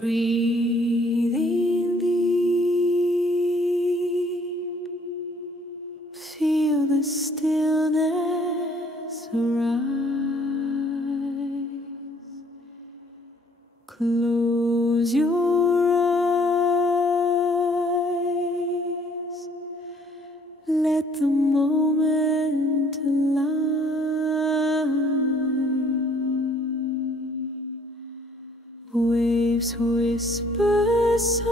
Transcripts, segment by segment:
Breathing deep, feel the stillness arise. Close your eyes, let the moment align. Waves whisper soft,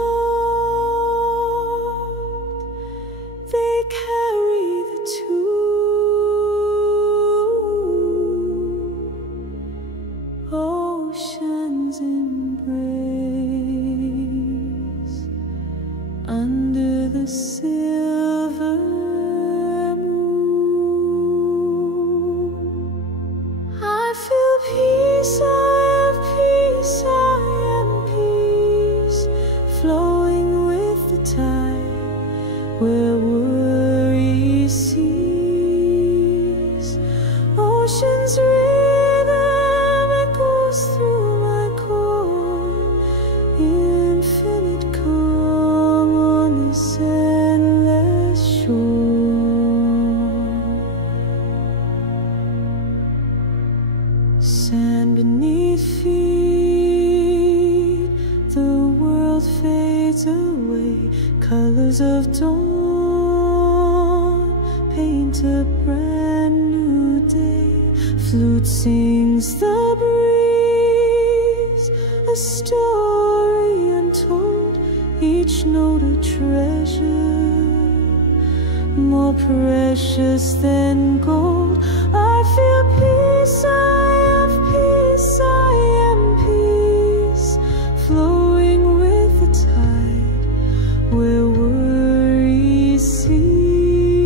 they carry the tune. Oceans embrace under the silver moon. I feel peace, I have peace, I am peace, flowing with the tide, where worry cease. Ocean's rhythm echoes through my core, infinite calm on this endless shore. Sand beneath feet, the world fades away. Colors of dawn paint a brand new day. Flute sings the breeze, a story untold, each note a treasure, more precious than gold. I feel peace, I have peace, I am peace, flowing with the tide, where worry cease.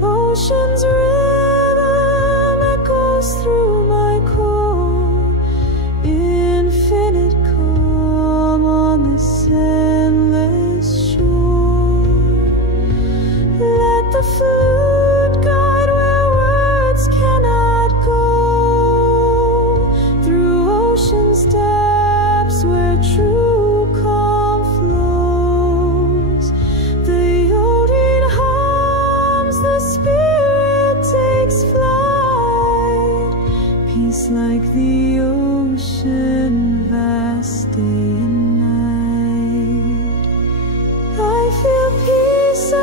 Ocean's rhythm echoes through my core, infinite calm on this endless shore. Let the flute guide where words cannot go, through ocean's depths where true calm flows. The yoding hums, the spirit takes flight. Peace like the ocean, vast day and night. I feel peace, I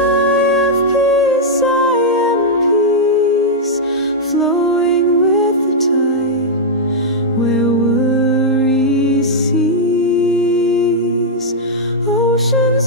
have peace, I am peace, flowing with the tide, where worry cease. Oceans